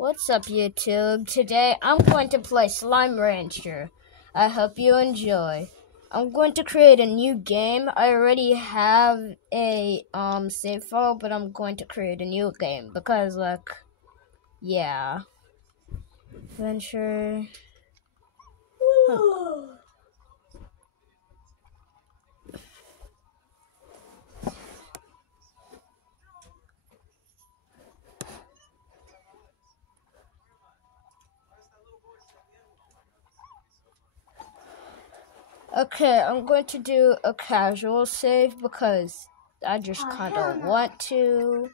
What's up, YouTube? Today I'm going to play Slime Rancher. I hope you enjoy. I'm going to create a new game. I already have a save file, but I'm going to create a new game because yeah. Adventure. Huh. Okay, I'm going to do a casual save because I just kind of want to.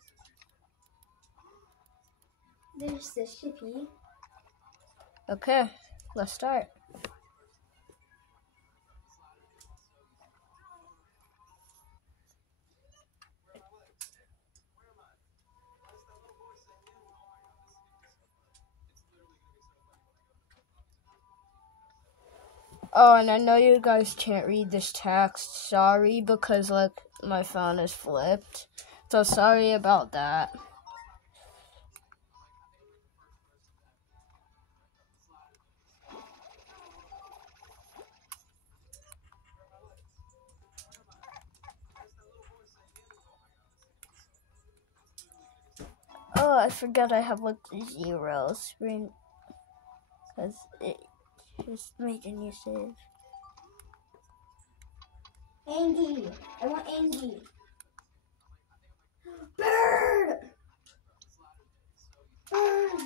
There's the shippy. Okay, let's start. Oh, and I know you guys can't read this text. Sorry, because my phone is flipped. So sorry about that. Oh, I forgot I have the zero screen because it just made a new save. Angie. I want Angie. Bird! Bird!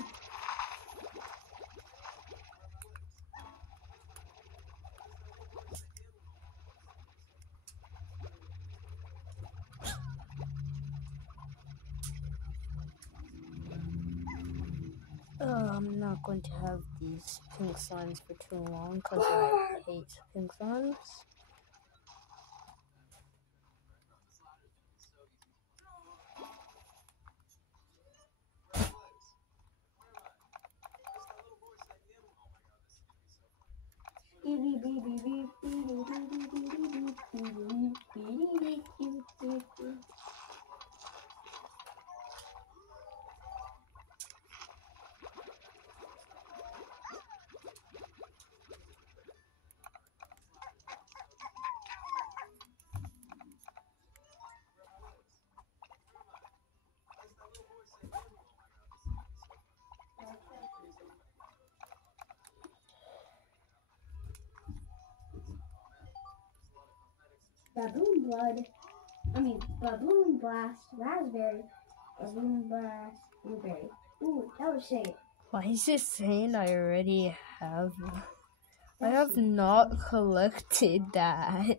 Oh, I'm not going to have these pink slimes for too long because I hate pink slimes. Baboon Blast Raspberry. Baboon Blast Blueberry. Ooh, that was shade. Why is it saying I already have? I have not collected that.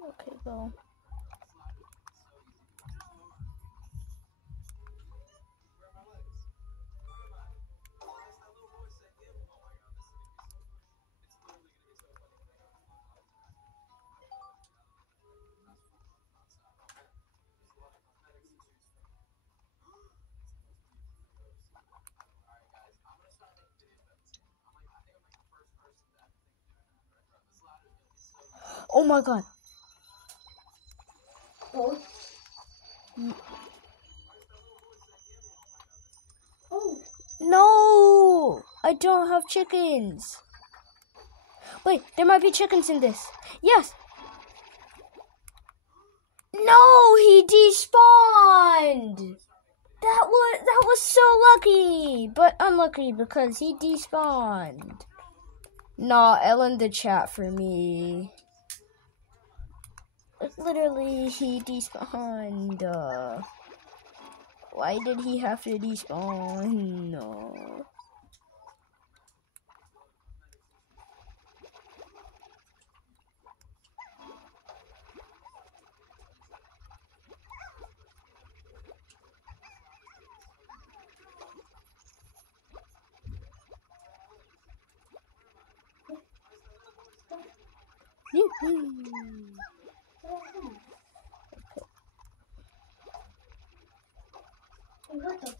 Okay, go. Oh my god. Oh. Oh. No! I don't have chickens. Wait, there might be chickens in this. Yes! No, he despawned! That was so lucky, but unlucky because he despawned. Nah, Ellen the chat for me. Literally, he despawned. Why did he have to despawn? No. Yoo-hoo. Okay. Hey, what the fuck?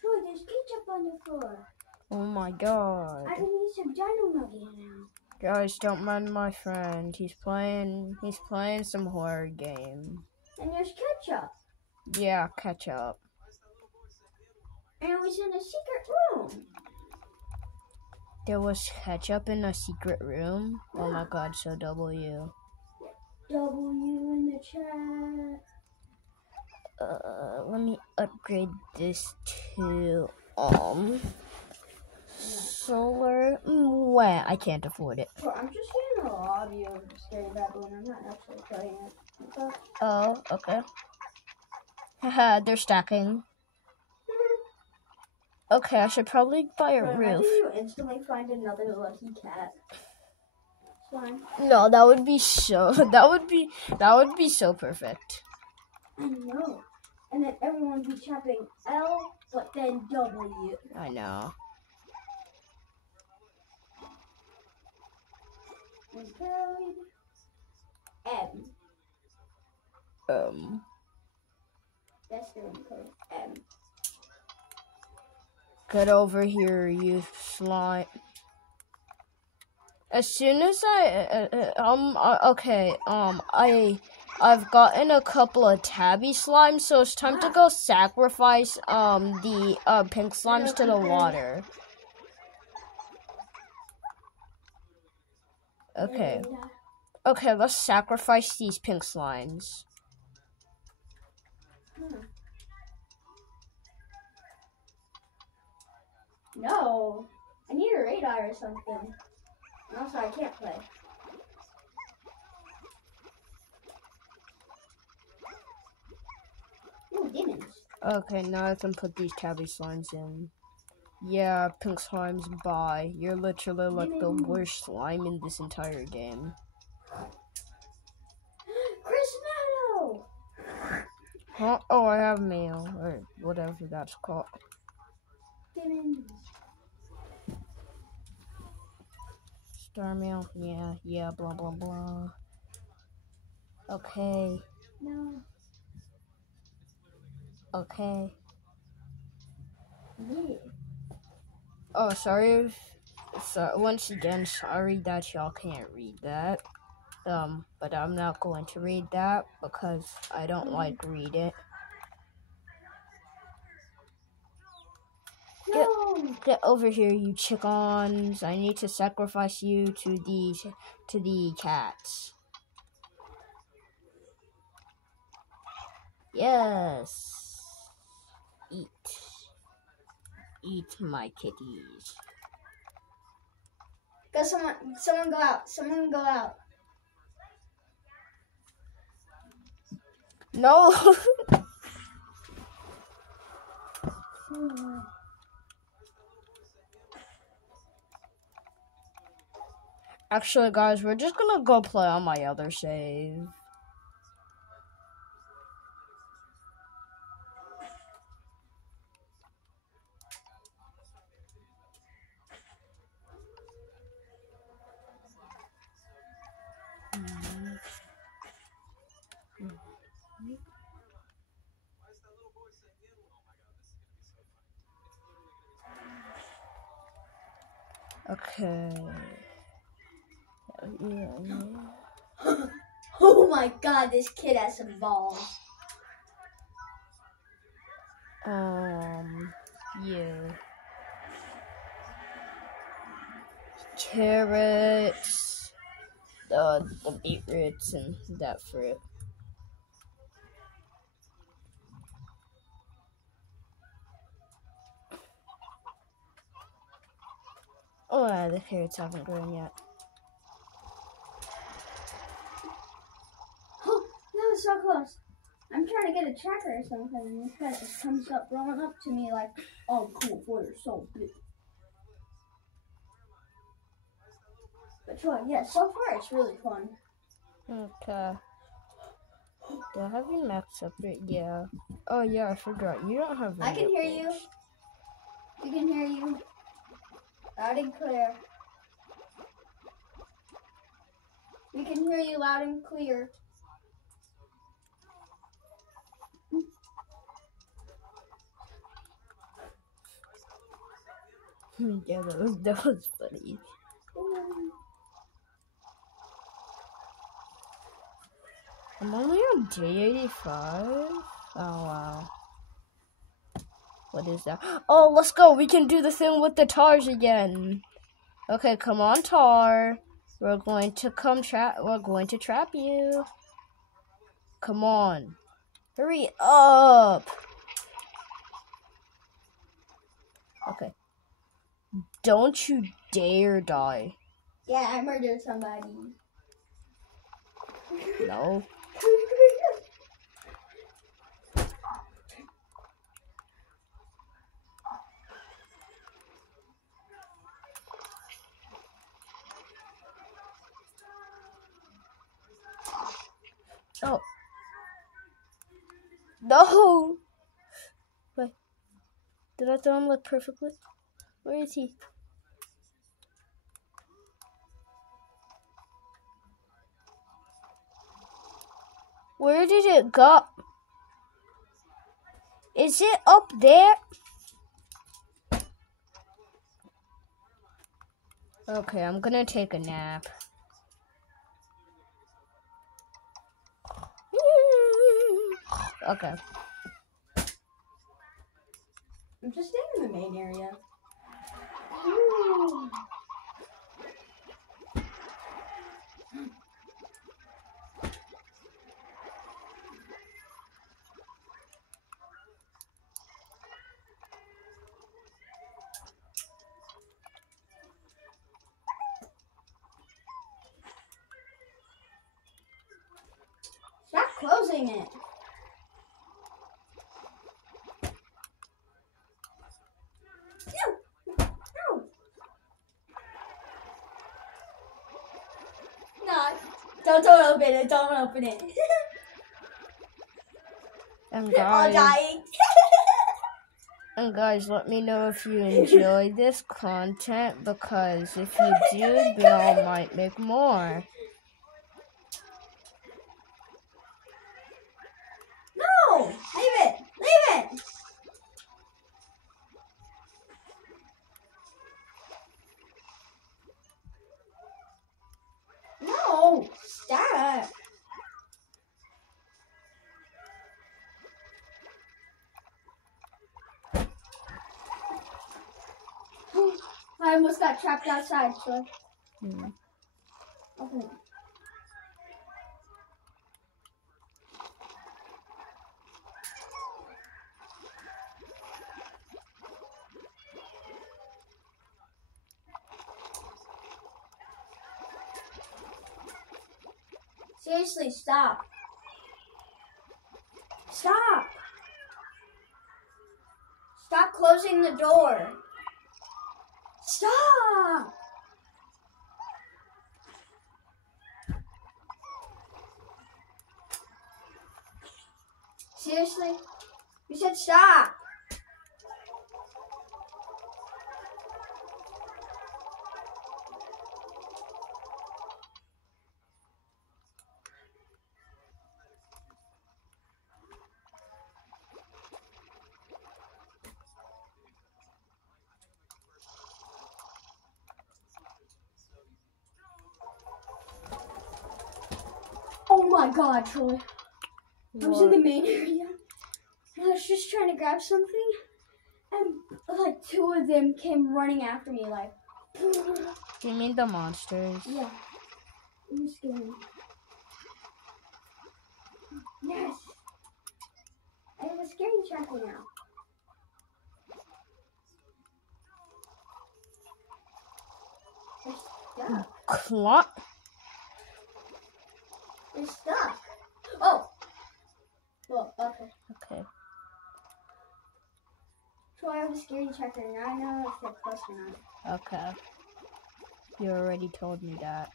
Troy, there's ketchup on the floor. Oh my god. I can eat some Dino Nugget now. Guys, don't mind my friend. He's playing some horror game. And there's ketchup. Yeah, catch up. And it was in a secret room. There was ketchup in a secret room? Oh my god, so W. W in the chat. Let me upgrade this to, solar. Well, I can't afford it. Well, I'm just getting a lobby of Scary Baboon. I'm not actually playing it. Okay. Oh, okay. Haha, they're stacking. Okay, I should probably buy a Imagine roof. you instantly find another lucky cat. It's fine. No, that would be so. That would be so perfect. I know. And then everyone be chopping L, but then W. I know. And carried M. That's the one code. M. Get over here, you slime. As soon as I've gotten a couple of tabby slimes, so it's time to go sacrifice the pink slimes to the water. Okay. Okay, let's sacrifice these pink slimes. No. I need a radar or something. And also, I can't play. Ooh, demons. Okay, now I can put these tabby slimes in. Yeah, pink slimes, bye. You're literally like the worst slime in this entire game. Chris Meadow! Huh? Oh, I have mail, or whatever that's called. Demons. Star mail, yeah, blah, blah, blah. Okay, No. okay. Yeah. Oh, sorry. So, once again, sorry that y'all can't read that. But I'm not going to read that because I don't like read it. No. Get over here, you chickens. I need to sacrifice you to the cats. Yes. Eat. Eat my kitties. Go someone go out. Someone go out. No. Actually, guys, we're just gonna go play on my other save. Okay. Yeah. Oh my god, this kid has some balls. Yeah. Carrots, the beetroots, and that fruit. Oh, yeah, the carrots haven't grown yet. Oh, that was so close. I'm trying to get a tracker or something, and this guy just comes up, rolling up to me like, "Oh, cool, boy, you're so big." But Troy, yeah, so far it's really fun. Okay. Do I have you max upgrade? Yeah. Oh, yeah, I forgot. You don't have any I can hear upgrades. you. We can hear you. Loud and clear. We can hear you loud and clear. Yeah, that was funny. I'm only on day 85. Oh wow. What is that? Oh, let's go. We can do the thing with the tars again. Okay, come on, Tar. We're going to trap you. Come on. Hurry up. Okay. Don't you dare die. Yeah, I murdered somebody. No. Oh. No. Wait. Did I throw him like perfectly? Where is he? Where did it go? Is it up there? Okay, I'm gonna take a nap. Okay. I'm just staying in the main area. Stop closing it. No, don't open it. Don't open it. And All guys, dying. and guys, let me know if you enjoy this content, because if you do, then I might make more. No, leave it. Leave it. No, stop. I almost got trapped outside, so. Open it. Seriously, stop. Stop. Stop closing the door. Stop. Seriously? You said stop. Oh my god, Troy. I was in the main area. And I was just trying to grab something. And like 2 of them came running after me like. Do you mean the monsters? Yeah. I'm scared. Yes. I have a scary tracker now. They're stuck. They're stuck. Oh. Well, okay. Okay. So I have a scary tracker. Now I know if they're close or not. Okay. You already told me that.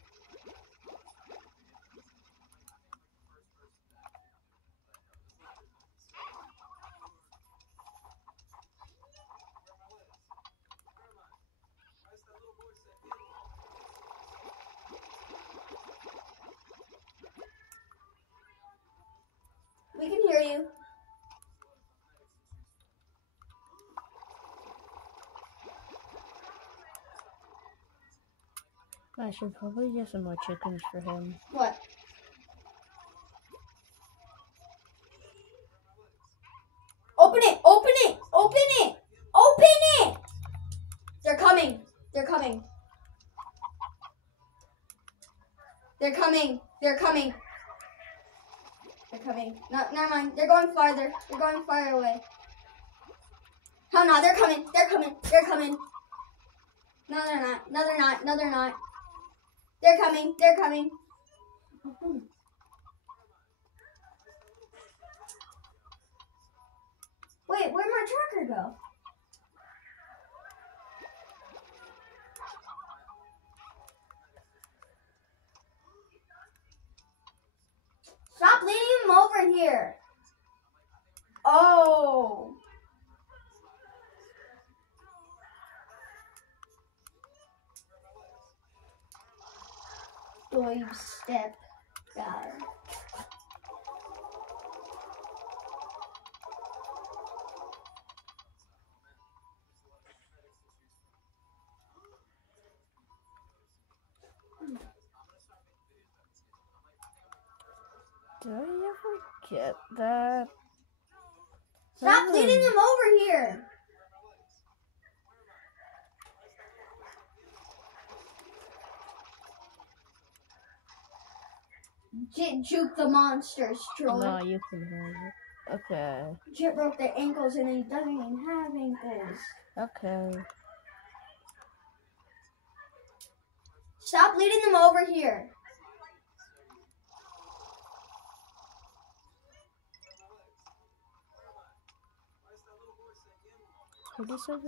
We can hear you. I should probably get some more chickens for him. What? Open it! Open it! Open it! Open it! They're coming. They're coming. They're coming. They're coming. They're coming. No, never mind. They're going farther. They're going far away. Oh no, they're coming. They're coming. They're coming. No, they're not. No, they're not. No, they're not. They're coming. They're coming. Wait, where'd my tracker go? Stop leading him over here. Oh. Dive step. Got it. Did I ever get that? Stop leading them over here. Juke the monsters, Troy. No, you can have it. Okay. Jit broke their ankles and he doesn't even have ankles. Okay. Stop leading them over here. What is it?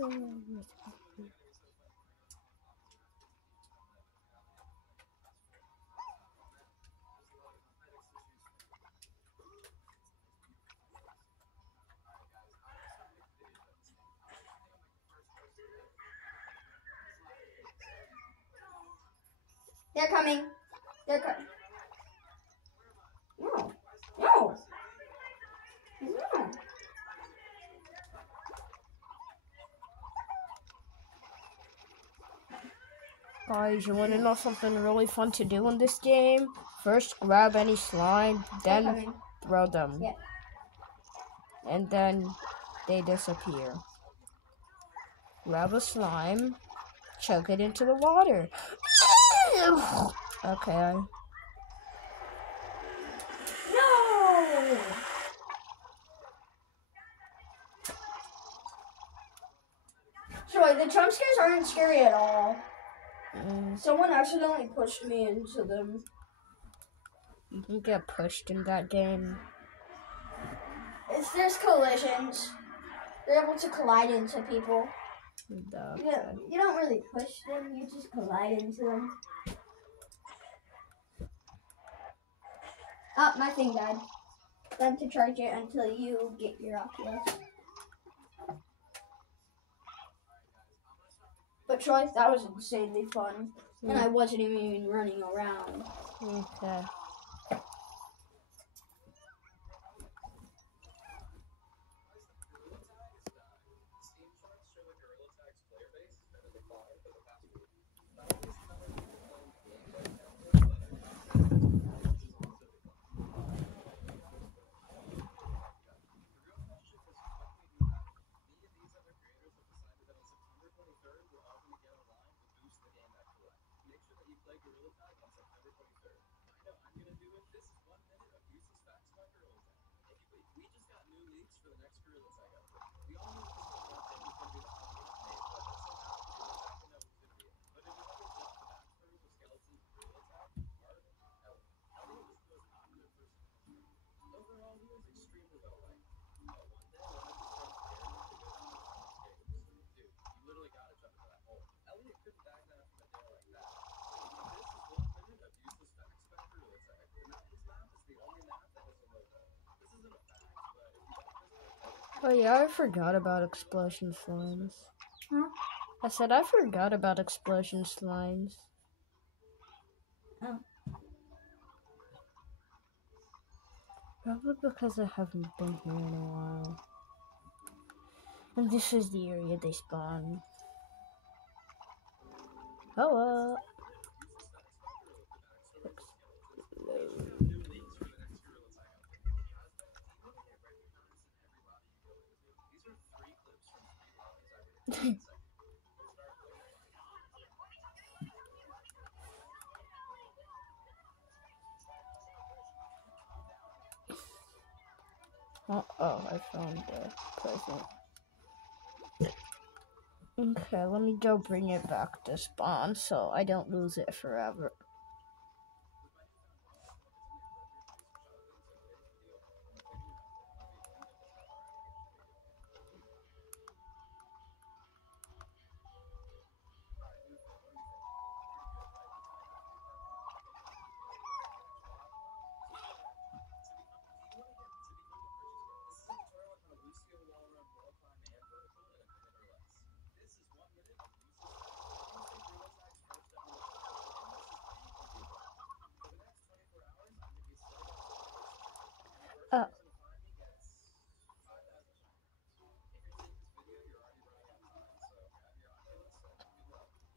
They're coming. They're coming. No. No. No. Guys, you want to know something really fun to do in this game? First, grab any slime, They're then coming. throw them. Yeah. And then they disappear. Grab a slime, chuck it into the water. Okay. No. Troy, the jump scares aren't scary at all. Someone accidentally pushed me into them. You can get pushed in that game. There's collisions. They're able to collide into people. Okay. Yeah, you don't really push them, you just collide into them. Oh, my thing died. Time to charge it until you get your Oculus. But Troy, that was insanely fun. And I wasn't even running around. Okay. Oh yeah, I forgot about explosion slimes. Huh? I said I forgot about explosion slimes. Oh. Probably because I haven't been here in a while. And this is the area they spawn. Hello. Oh, I found the present. Okay, let me go bring it back to spawn so I don't lose it forever.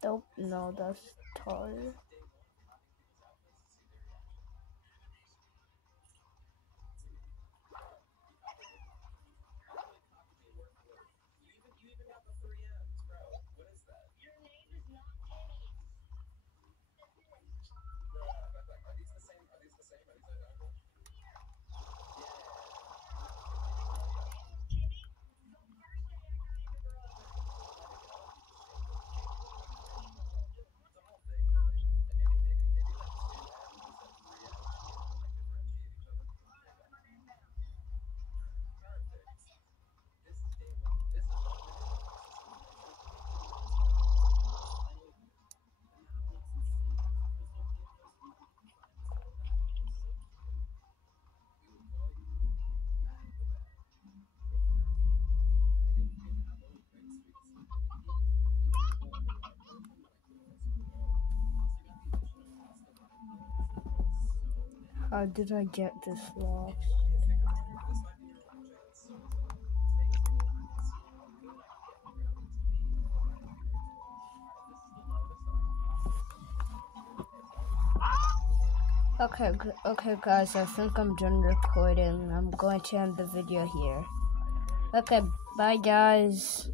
Nope, no, that's taller. How did I get this lost? Okay, guys, I think I'm done recording. I'm going to end the video here. Okay, bye, guys.